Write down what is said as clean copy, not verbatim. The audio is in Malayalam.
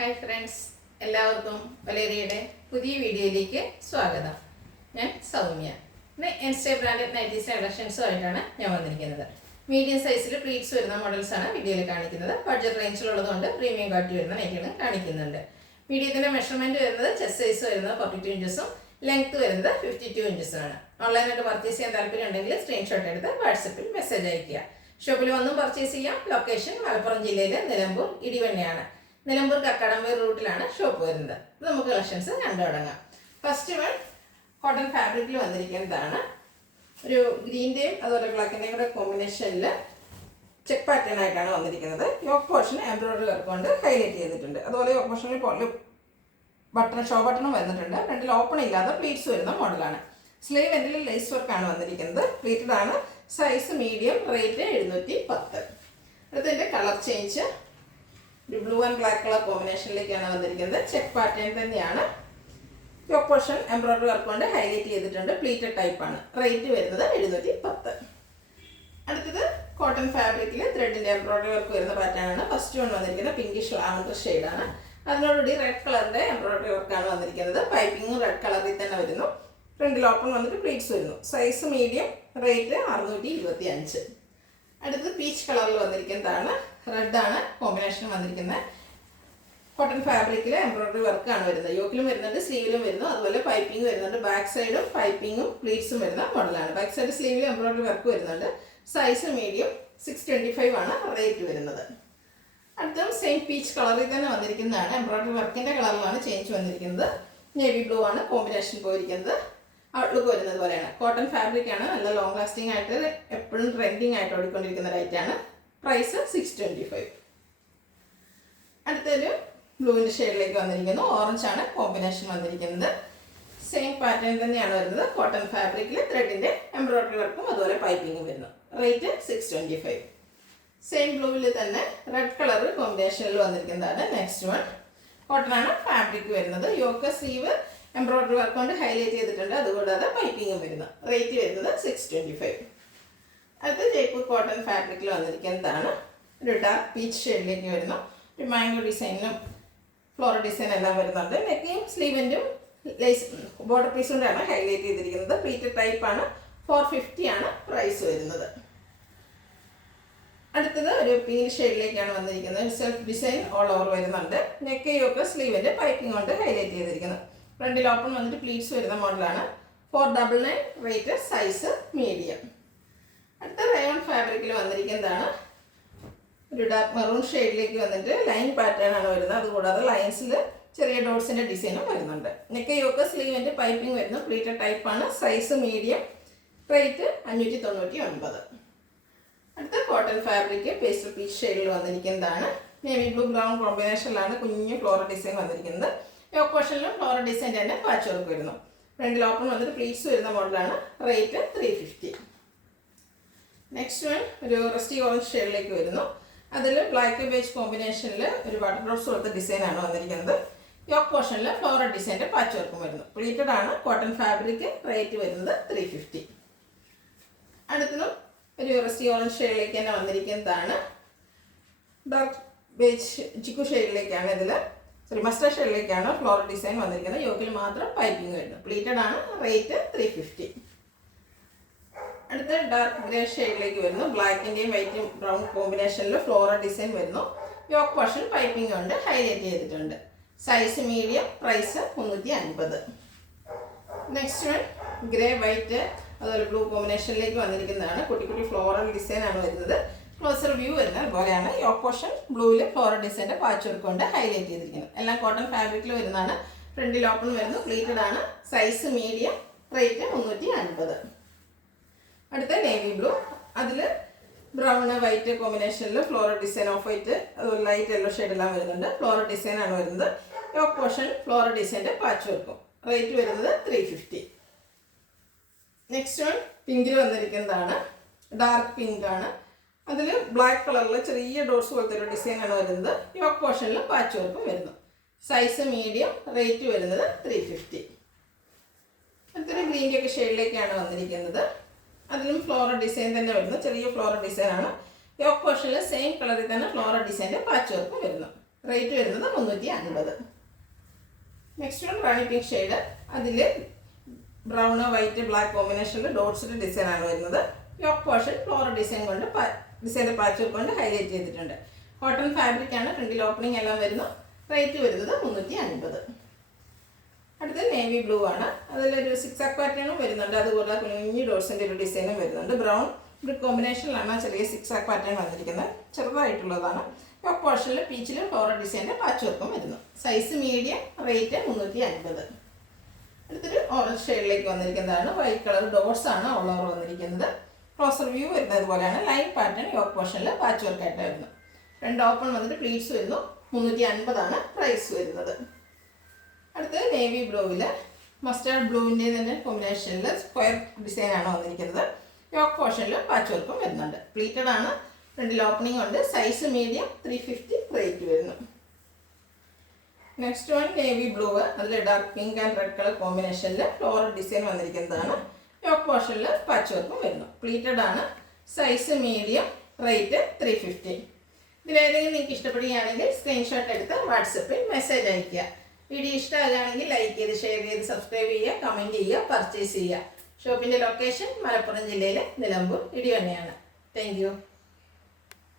ഹായ് ഫ്രണ്ട്സ്, എല്ലാവർക്കും വലേറിയയുടെ പുതിയ വീഡിയോയിലേക്ക് സ്വാഗതം. ഞാൻ സൗമ്യ. ഇന്ന് എൻസ്റ്റേ ബ്രാൻഡഡ് നൈറ്റീസ് കളക്ഷൻസുമായിട്ടാണ് ഞാൻ വന്നിരിക്കുന്നത്. മീഡിയം സൈസിൽ പ്ലീറ്റ്സ് വരുന്ന മോഡൽസാണ് വീഡിയോയിൽ കാണിക്കുന്നത്. ബഡ്ജറ്റ് റേഞ്ചിലുള്ളതുകൊണ്ട് പ്രീമിയം ക്വാളിറ്റി വരുന്ന നൈറ്റികളും കാണിക്കുന്നുണ്ട്. മീഡിയത്തിൻ്റെ മെഷർമെൻറ്റ് വരുന്നത് ചെസ്റ്റ് സൈസ് വരുന്നത് 42 ഇഞ്ചസും ലെങ്ത് വരുന്നത് 52 ഇഞ്ചസുമാണ്. ഓൺലൈനായിട്ട് പർച്ചേസ് ചെയ്യാൻ താല്പര്യം ഉണ്ടെങ്കിൽ സ്ക്രീൻഷോട്ട് എടുത്ത് വാട്സപ്പിൽ മെസ്സേജ് അയയ്ക്കുക. ഷോപ്പിൽ വന്നും പർച്ചേസ് ചെയ്യാം. ലൊക്കേഷൻ മലപ്പുറം ജില്ലയിലെ നിലമ്പൂർ ഇടിവണ്ണയാണ്. നിലമ്പൂർ കക്കാടംപൊയിൽ റൂട്ടിലാണ് ഷോപ്പ് വരുന്നത്. ഇത് നമുക്ക് കളക്ഷൻസ് കണ്ടു തുടങ്ങാം. ഫസ്റ്റ് വൺ കോട്ടൺ ഫാബ്രിക്കിൽ വന്നിരിക്കുന്നതാണ്. ഒരു ഗ്രീൻ്റെയും അതുപോലെ ബ്ലാക്കിൻ്റെയും കൂടെ കോമ്പിനേഷനിൽ ചെക്ക് പാറ്റേൺ ആയിട്ടാണ് വന്നിരിക്കുന്നത്. യോക്ക് പോർഷൻ എംബ്രോയിഡറി വർക്ക് കൊണ്ട് ഹൈലൈറ്റ് ചെയ്തിട്ടുണ്ട്. അതുപോലെ യോക്ക് പോർഷനിൽ ബട്ടൺ ഷോ ബട്ടണും വന്നിട്ടുണ്ട്. ഫ്രണ്ടിൽ ഓപ്പൺ ഇല്ലാതെ പ്ലീറ്റ്സ് വരുന്ന മോഡലാണ്. സ്ലീവ് എൻഡിൽ ലേസ് വർക്കാണ് വന്നിരിക്കുന്നത്. പ്ലീറ്റഡ് ആണ്. Size medium. റേറ്റ് 710. അടുത്തതിൻ്റെ കളർ ചേഞ്ച് ഒരു ബ്ലൂ ആൻഡ് ബ്ലാക്ക് കളർ കോമ്പിനേഷനിലേക്കാണ് വന്നിരിക്കുന്നത്. ചെക്ക് പാറ്റേൺ തന്നെയാണ്. യോക്ക് പോർഷൻ എംബ്രോയിഡറി വർക്ക് കൊണ്ട് ഹൈലൈറ്റ് ചെയ്തിട്ടുണ്ട്. പ്ലീറ്റഡ് ടൈപ്പാണ്. റേറ്റ് വരുന്നത് 710. അടുത്തത് കോട്ടൺ ഫാബ്രിക്കിൽ ത്രെഡിൻ്റെ എംബ്രോയിഡറി വർക്ക് വരുന്ന പാറ്റേൺ ആണ്. ഫസ്റ്റ് വൺ വന്നിരിക്കുന്നത് പിങ്കിഷ് ലാവൻഡർ ഷെയ്ഡാണ്. അതിനോടുകൂടി റെഡ് കളറിൻ്റെ എംബ്രോയിഡറി വർക്കാണ് വന്നിരിക്കുന്നത്. പൈപ്പിങ്ങും റെഡ് കളറിൽ തന്നെ വരുന്നു. ഫ്രണ്ടിൽ ഓപ്പൺ വന്നിട്ട് പ്ലീറ്റ്സ് വരുന്നു. Size medium. റേറ്റ് 625. അടുത്തത് പീച്ച് കളറിൽ വന്നിരിക്കുന്നതാണ്. റെഡാണ് കോമ്പിനേഷൻ വന്നിരിക്കുന്നത്. കോട്ടൺ ഫാബ്രിക്കിൽ എംബ്രോയിഡറി വർക്കാണ് വരുന്നത്. യോക്കിലും വരുന്നുണ്ട്, സ്ലീവിലും വരുന്നു. അതുപോലെ പൈപ്പിംഗ് വരുന്നുണ്ട്. ബാക്ക് സൈഡും പൈപ്പിങ്ങും പ്ലീറ്റ്സും വരുന്ന മോഡലാണ്. ബാക്ക് സൈഡ് സ്ലീവിൽ എംബ്രോയിഡറി വർക്ക് വരുന്നുണ്ട്. Size medium. 625 ആണ് റേറ്റ് വരുന്നത്. അടുത്തും സെയിം പീച്ച് കളറിൽ തന്നെ വന്നിരിക്കുന്നതാണ്. എംബ്രോയിഡറി വർക്കിൻ്റെ കളറിലാണ് ചേഞ്ച് വന്നിരിക്കുന്നത്. നേവി ബ്ലൂ ആണ് കോമ്പിനേഷൻ പോയിരിക്കുന്നത്. ഔട്ട്ലുക്ക് വരുന്നത് പോലെയാണ്. കോട്ടൺ ഫാബ്രിക് ആണ്. നല്ല ലോങ് ലാസ്റ്റിംഗ് ആയിട്ട് എപ്പോഴും ട്രെൻഡിങ് ആയിട്ട് ഓടിക്കൊണ്ടിരിക്കുന്ന റേറ്റാണ്. പ്രൈസ് 625. അടുത്തൊരു ബ്ലൂവിൻ്റെ ഷെയ്ഡിലേക്ക് വന്നിരിക്കുന്നു. ഓറഞ്ചാണ് കോമ്പിനേഷൻ വന്നിരിക്കുന്നത്. സെയിം പാറ്റേൺ തന്നെയാണ് വരുന്നത്. കോട്ടൺ ഫാബ്രിക്കിൽ ത്രെഡിൻ്റെ എംബ്രോയിഡറി വർക്കും അതുപോലെ പൈപ്പിങ്ങും വരുന്നു. റേറ്റ് 625. സെയിം ബ്ലൂവിൽ തന്നെ റെഡ് കളർ കോമ്പിനേഷനിൽ വന്നിരിക്കുന്നതാണ്. നെക്സ്റ്റ് വൺ കോട്ടൺ ആണ് ഫാബ്രിക് വരുന്നത്. യോക്ക് സ്ലീവ് എംബ്രോയിഡറി വർക്ക് കൊണ്ട് ഹൈലൈറ്റ് ചെയ്തിട്ടുണ്ട്. അതുകൂടാതെ പൈപ്പിങ്ങും വരുന്നു. റേറ്റ് വരുന്നത് 625. അടുത്ത ജയ്പൂർ കോട്ടൺ ഫാബ്രിക്കിൽ വന്നിരിക്കുന്നതാണ്. ഒരു ഡാർക്ക് പീച്ച് ഷെയ്ഡിലേക്ക് വരുന്നു. ഒരു മാംഗോ ഡിസൈനും ഫ്ലോറൽ ഡിസൈൻ എല്ലാം വരുന്നുണ്ട്. നെക്കും സ്ലീവിൻ്റും ലേസ് ബോർഡർ പീസ് കൊണ്ടാണ് ഹൈലൈറ്റ് ചെയ്തിരിക്കുന്നത്. പ്ലീറ്റഡ് ടൈപ്പാണ്. 450 ആണ് പ്രൈസ് വരുന്നത്. അടുത്തത് ഒരു പിങ്ക് ഷെയ്ഡിലേക്കാണ് വന്നിരിക്കുന്നത്. സെൽഫ് ഡിസൈൻ ഓൾ ഓവർ വരുന്നുണ്ട്. നെക്കയൊക്കെ സ്ലീവിൻ്റെ പൈപ്പിംഗ് കൊണ്ട് ഹൈലൈറ്റ് ചെയ്തിരിക്കുന്നത്. ഫ്രണ്ടിൽ ഓപ്പൺ വന്നിട്ട് പ്ലീറ്റ്സ് വരുന്ന മോഡലാണ്. 499 റേറ്റ്. Size medium. അടുത്ത റയോൺ ഫാബ്രിക്കിൽ വന്നിരിക്കുന്നതാണ്. ഒരു ഡാർക്ക് മെറൂൺ ഷെയ്ഡിലേക്ക് വന്നിട്ട് ലൈൻ പാറ്റേൺ ആണ് വരുന്നത്. അതുകൂടാതെ ലൈൻസിൽ ചെറിയ ഡോട്ട്സിൻ്റെ ഡിസൈനും വരുന്നുണ്ട്. നെക്കയൊക്കെ സ്ലീവിൻ്റെ പൈപ്പിംഗ് വരുന്നു. പ്ലീറ്റഡ് ടൈപ്പാണ്. Size medium. റേറ്റ് 599. അടുത്ത കോട്ടൺ ഫാബ്രിക് പേസ്റ്റൽ പീച്ച് ഷെയ്ഡിൽ വന്നിരിക്കുന്നതാണ്. നേവി ബ്ലൂ ബ്രൗൺ കോമ്പിനേഷനിലാണ് കുഞ്ഞു ഫ്ലോറൽ ഡിസൈൻ വന്നിരിക്കുന്നത്. യോക്ക് പോർഷനിലും ഫ്ലോറൽ ഡിസൈൻ തന്നെ പാച്ച് വർക്ക് വരുന്നു. ഫ്രണ്ടിൽ ഓപ്പൺ വന്നിട്ട് പ്ലീറ്റ്സ് വരുന്ന മോഡലാണ്. റേറ്റ് 350. നെക്സ്റ്റ് വൺ ഒരു റസ്റ്റി ഓറഞ്ച് ഷെയ്ഡിലേക്ക് വരുന്നു. അതിൽ ബ്ലാക്ക് ബേജ് കോമ്പിനേഷനിൽ ഒരു വാട്ടർ ഡ്രോപ്സ് കൊടുത്ത ഡിസൈനാണ് വന്നിരിക്കുന്നത്. യോക്ക് പോർഷനിൽ ഫ്ലോറൽ ഡിസൈൻ്റെ പാച്ച് വർക്കും വരുന്നു. പ്ലീറ്റഡ് ആണ്. Cotton fabric. റേറ്റ് വരുന്നത് 350. അടുത്തതും ഒരു റസ്റ്റി ഓറഞ്ച് ഷെയ്ഡിലേക്ക് തന്നെ വന്നിരിക്കുന്നതാണ്. ഡാർക്ക് ബേജ് ചിക്കു ഷെയ്ഡിലേക്കാണ് മസ്റ്റർഡ് ഷെയ്ഡിലേക്കാണ് ഫ്ലോറൽ ഡിസൈൻ വന്നിരിക്കുന്നത്. യോക്കിൽ മാത്രം പൈപ്പിംഗ് വരുന്നു. പ്ലീറ്റഡ് ആണ്. റേറ്റ് 350. അടുത്ത ഡാർക്ക് ഗ്രേ ഷെയ്ഡിലേക്ക് വരുന്നു. ബ്ലാക്കിൻ്റെയും വൈറ്റും ബ്രൗൺ കോമ്പിനേഷനിൽ ഫ്ലോറൽ ഡിസൈൻ വരുന്നു. യോക്ക് പോർഷൻ പൈപ്പിംഗ് കൊണ്ട് ഹൈലൈറ്റ് ചെയ്തിട്ടുണ്ട്. Size medium. Price 350. Next one grey white അതുപോലെ ബ്ലൂ കോമ്പിനേഷനിലേക്ക് വന്നിരിക്കുന്നതാണ്. കുട്ടി കുട്ടി ഫ്ലോറൽ ഡിസൈൻ ആണ് വരുന്നത്. ക്ലോസർ വ്യൂ വരുന്നത് അതുപോലെയാണ്. യോക്ക് പോർഷൻ ബ്ലൂവിൽ ഫ്ലോറൽ ഡിസൈൻ്റെ പാച്ച് വർക്ക് കൊണ്ട് ഹൈലൈറ്റ് ചെയ്തിരിക്കുന്നത്. എല്ലാം കോട്ടൺ ഫാബ്രിക്കിൽ വരുന്നതാണ്. ഫ്രണ്ടിൽ ഓപ്പൺ വരുന്നു. പ്ലീറ്റഡ് ആണ്. Size medium. റേറ്റ് 350. അടുത്ത നേവി ബ്ലൂ. അതിൽ ബ്രൗൺ വൈറ്റ് കോമ്പിനേഷനിൽ ഫ്ലോറൽ ഡിസൈൻ ഓഫ് വൈറ്റ് അതുപോലെ ലൈറ്റ് യെല്ലോ ഷെയ്ഡെല്ലാം വരുന്നുണ്ട്. ഫ്ലോറൽ ഡിസൈൻ ആണ് വരുന്നത്. യോക്ക് പോർഷൻ ഫ്ലോറൽ ഡിസൈൻ്റെ പാച്ച് വർക്കും. റേറ്റ് വരുന്നത് 350. നെക്സ്റ്റ് വൺ പിങ്കിൽ വന്നിരിക്കുന്നതാണ്. ഡാർക്ക് പിങ്ക് ആണ്. അതിൽ ബ്ലാക്ക് കളറിൽ ചെറിയ ഡോട്ട്സ് പോലത്തെ ഒരു ഡിസൈനാണ് വരുന്നത്. യോക്ക് പോർഷനിൽ പാച്ച് വർക്കും വരുന്നു. Size medium. റേറ്റ് വരുന്നത് 350. അടുത്തൊരു ഗ്രീൻ ഒക്കെ ഷെയ്ഡിലേക്കാണ് വന്നിരിക്കുന്നത്. അതിലും ഫ്ലോറൽ ഡിസൈൻ തന്നെ വരുന്നു. ചെറിയ ഫ്ലോറൽ ഡിസൈനാണ്. യോക്ക് പോർഷനിൽ സെയിം കളറിൽ തന്നെ ഫ്ലോറൽ ഡിസൈൻ്റെ പാച്ച് വർക്ക് വരുന്നു. റേറ്റ് വരുന്നത് 350. നെക്സ്റ്റ് വൺ റാണി പിങ്ക് ഷെയ്ഡ്. അതിൽ ബ്രൗൺ വൈറ്റ് ബ്ലാക്ക് കോമ്പിനേഷനിൽ ഡോട്ട്സിൻ്റെ ഡിസൈനാണ് വരുന്നത്. യോക്ക് പോർഷൻ ഫ്ലോറൽ ഡിസൈൻ കൊണ്ട് ഡിസൈൻ്റെ പാച്ച് വർക്ക് കൊണ്ട് ഹൈലൈറ്റ് ചെയ്തിട്ടുണ്ട്. കോട്ടൺ ഫാബ്രിക് ആണ്. ഫ്രണ്ടിൽ ഓപ്പണിംഗ് എല്ലാം വരുന്നു. റേറ്റ് വരുന്നത് 350. അടുത്ത നേവി ബ്ലൂ ആണ്. അതിലൊരു സിക്സാക് പാറ്റേണും വരുന്നുണ്ട്. അതുപോലെ കുഞ്ഞു ഡോട്ട്സിൻ്റെ ഒരു ഡിസൈനും വരുന്നുണ്ട്. ബ്രൗൺ ബ്രിക്ക് കോമ്പിനേഷനിലാണ് ചെറിയ സിക്സാക് പാറ്റേൺ വന്നിരിക്കുന്നത്. ചെറുതായിട്ടുള്ളതാണ്. യോക്ക് പോർഷനിൽ പീച്ചിലും ഫ്ലോറൽ ഡിസൈൻ്റെ പാച്ച് വർക്കും വരുന്നു. Size medium. റേറ്റ് 350. അടുത്തൊരു ഓറഞ്ച് ഷെയ്ഡിലേക്ക് വന്നിരിക്കുന്നതാണ്. വൈറ്റ് കളർ ഡോട്ട്സ് ആണ് ഓൾ ഓവർ വന്നിരിക്കുന്നത്. ക്ലോസർ വ്യൂ വരുന്നത് പോലെയാണ്. ലൈൻ പാറ്റേൺ യോക്ക് പോർഷനിൽ പാച്ച് വർക്കായിട്ട് വരുന്നു. രണ്ട് ഓപ്പൺ വന്നിട്ട് പ്ലീറ്റ്സ് വരുന്നു. 350 പ്രൈസ് വരുന്നത്. അടുത്ത് നേവി ബ്ലൂവിൽ മസ്റ്റാർഡ് ബ്ലൂവിൻ്റെ തന്നെ കോമ്പിനേഷനിൽ സ്ക്വയർ ഡിസൈനാണ് വന്നിരിക്കുന്നത്. യോക്ക് പോർഷനിൽ പാച്ച് വർക്കും വരുന്നുണ്ട്. പ്ലീറ്റഡ് ആണ്. ഫ്രണ്ടിൽ ഓപ്പണിംഗ് ഉണ്ട്. Size medium. 350 റേറ്റ് വരുന്നു. Next one navy blue. അതിൽ dark pink and red colour കോമ്പിനേഷനിൽ ഫ്ലോറൽ ഡിസൈൻ വന്നിരിക്കുന്നതാണ്. യോക്ക് പോർഷനിൽ പാച്ച് വർക്കും വരുന്നു. പ്ലീറ്റഡ് ആണ്. Size medium. റേറ്റ് 350. ഇതിലേതെങ്കിലും നിങ്ങൾക്ക് ഇഷ്ടപ്പെടുകയാണെങ്കിൽ സ്ക്രീൻഷോട്ട് എടുത്ത് വാട്സപ്പിൽ മെസ്സേജ് അയയ്ക്കുക. വീഡിയോ ഇഷ്ടമാകുകയാണെങ്കിൽ ലൈക്ക് ചെയ്ത് ഷെയർ ചെയ്ത് സബ്സ്ക്രൈബ് ചെയ്യുക, കമൻറ്റ് ചെയ്യുക, പർച്ചേസ് ചെയ്യുക. ഷോപ്പിൻ്റെ ലൊക്കേഷൻ മലപ്പുറം ജില്ലയിലെ നിലമ്പൂർ ഇടിവണ്ണയാണ്. Thank you.